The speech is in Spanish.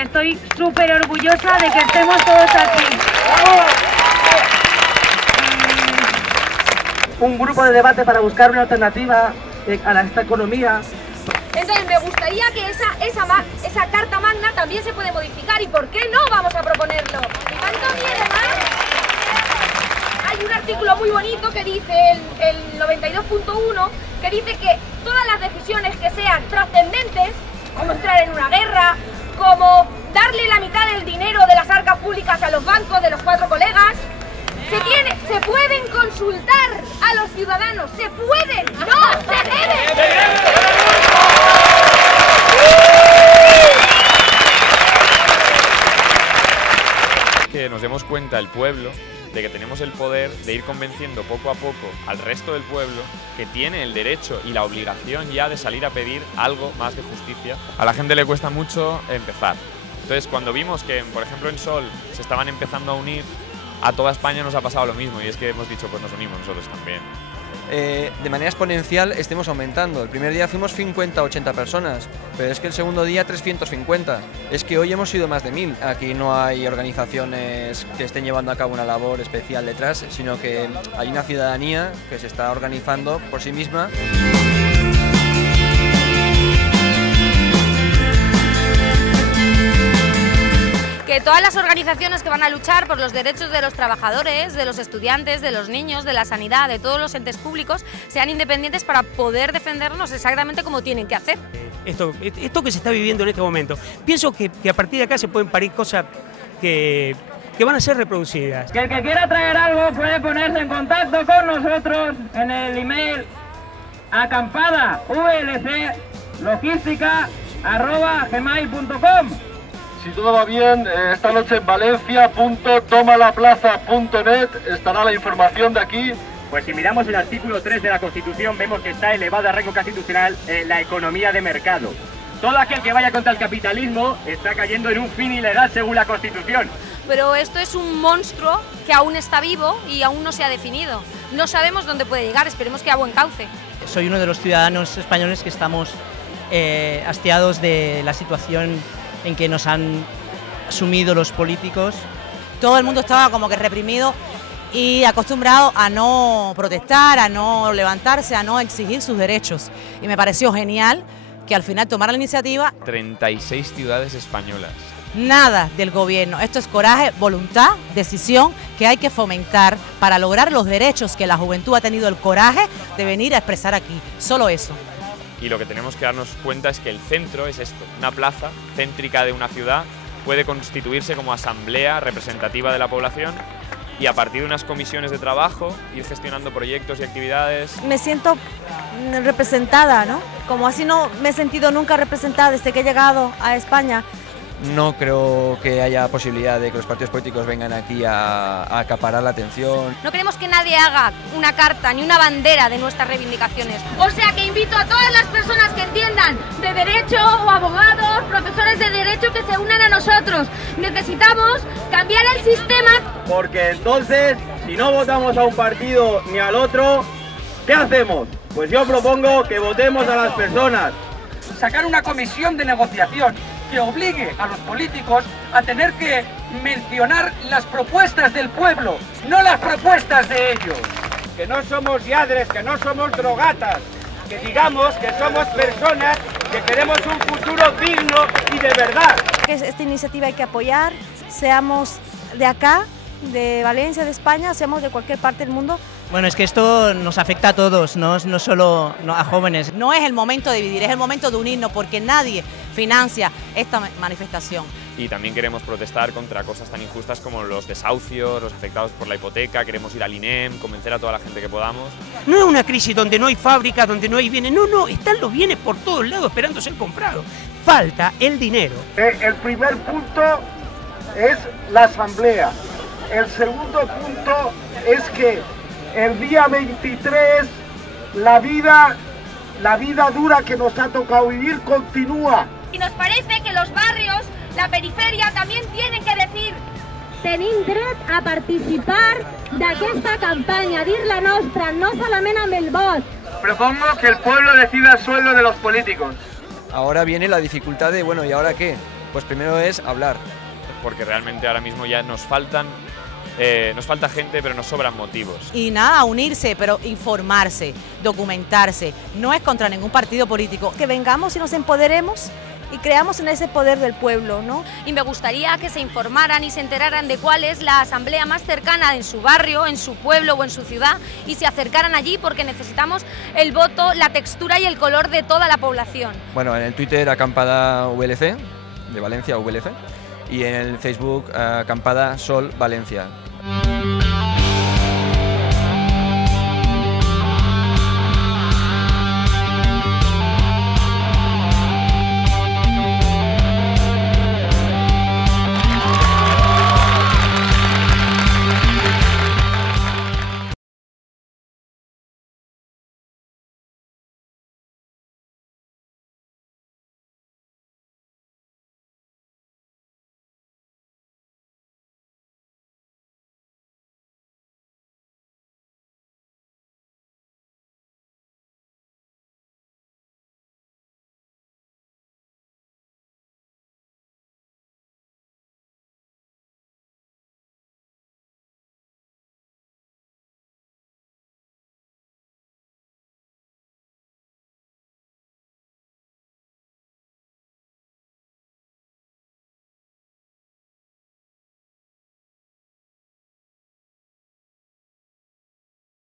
que estoy súper orgullosa de que estemos todos aquí. Un grupo de debate para buscar una alternativa a esta economía. Entonces me gustaría que esa carta magna también se puede modificar, y ¿por qué no vamos a proponerlo? ¿Cuánto viene más? Hay un artículo muy bonito que dice, el 92.1, que dice que todas las decisiones que sean trascendentes, como entrar en una guerra, como darle la mitad del dinero de las arcas públicas a los bancos de los 4 colegas, se pueden consultar a los ciudadanos, se pueden, no, se deben. Que nos demos cuenta el pueblo de que tenemos el poder de ir convenciendo poco a poco al resto del pueblo que tiene el derecho y la obligación ya de salir a pedir algo más de justicia. A la gente le cuesta mucho empezar. Entonces, cuando vimos que, por ejemplo, en Sol se estaban empezando a unir, a toda España nos ha pasado lo mismo, y es que hemos dicho, pues nos unimos nosotros también. De manera exponencial estemos aumentando. El primer día fuimos 50-80 personas, pero es que el segundo día 350. Es que hoy hemos sido más de 1000. Aquí no hay organizaciones que estén llevando a cabo una labor especial detrás, sino que hay una ciudadanía que se está organizando por sí misma. Que todas las organizaciones que van a luchar por los derechos de los trabajadores, de los estudiantes, de los niños, de la sanidad, de todos los entes públicos, sean independientes para poder defendernos exactamente como tienen que hacer. Esto que se está viviendo en este momento, pienso que a partir de acá se pueden parir cosas que van a ser reproducidas. Que el que quiera traer algo puede ponerse en contacto con nosotros en el email acampadavlclogística@gmail.com. Si todo va bien, esta noche en valencia.tomalaplaza.net estará la información de aquí. Pues si miramos el artículo 3 de la Constitución, vemos que está elevado a rango constitucional la economía de mercado. Todo aquel que vaya contra el capitalismo está cayendo en un fin ilegal según la Constitución. Pero esto es un monstruo que aún está vivo y aún no se ha definido. No sabemos dónde puede llegar, esperemos que a buen cauce. Soy uno de los ciudadanos españoles que estamos hastiados de la situación en que nos han sumido los políticos. Todo el mundo estaba como que reprimido y acostumbrado a no protestar, a no levantarse, a no exigir sus derechos. Y me pareció genial que al final tomara la iniciativa. 36 ciudades españolas. Nada del gobierno, esto es coraje, voluntad, decisión que hay que fomentar para lograr los derechos que la juventud ha tenido el coraje de venir a expresar aquí, solo eso. Y lo que tenemos que darnos cuenta es que el centro es esto, una plaza céntrica de una ciudad puede constituirse como asamblea representativa de la población y a partir de unas comisiones de trabajo ir gestionando proyectos y actividades. Me siento representada, ¿no? Como así no me he sentido nunca representada desde que he llegado a España. No creo que haya posibilidad de que los partidos políticos vengan aquí a acaparar la atención. No queremos que nadie haga una carta ni una bandera de nuestras reivindicaciones. O sea que invito a todas las personas que entiendan de derecho, o abogados, profesores de derecho, que se unan a nosotros. Necesitamos cambiar el sistema. Porque entonces, si no votamos a un partido ni al otro, ¿qué hacemos? Pues yo propongo que votemos a las personas. Sacar una comisión de negociación que obligue a los políticos a tener que mencionar las propuestas del pueblo, no las propuestas de ellos. Que no somos lladres, que no somos drogatas, que digamos que somos personas que queremos un futuro digno y de verdad. Esta iniciativa hay que apoyar, seamos de acá, de Valencia, de España, seamos de cualquier parte del mundo. Bueno, es que esto nos afecta a todos, no solo a jóvenes. No es el momento de dividir, es el momento de unirnos porque nadie financia esta manifestación. Y también queremos protestar contra cosas tan injustas como los desahucios, los afectados por la hipoteca, queremos ir al INEM, convencer a toda la gente que podamos. No es una crisis donde no hay fábricas, donde no hay bienes, no, están los bienes por todos lados esperando ser comprados. Falta el dinero. El primer punto es la asamblea. El segundo punto es que el día 23 la vida dura que nos ha tocado vivir continúa. Y nos parece que los barrios, la periferia, también tienen que decir: tenim dret a participar d'aquesta campanya, dir la nostra, no solament amb el vot. Propongo que el pueblo decida el sueldo de los políticos. Ahora viene la dificultad de, bueno, ¿y ahora qué? Pues primero es hablar. Porque realmente ahora mismo ya nos falta gente, pero nos sobran motivos. Y nada, unirse, pero informarse, documentarse. No es contra ningún partido político. Que vengamos y nos empoderemos y creamos en ese poder del pueblo, ¿no? Y me gustaría que se informaran y se enteraran de cuál es la asamblea más cercana en su barrio, en su pueblo o en su ciudad, y se acercaran allí porque necesitamos el voto, la textura y el color de toda la población. Bueno, en el Twitter Acampada VLC, de Valencia VLC, y en el Facebook Acampada Sol Valencia.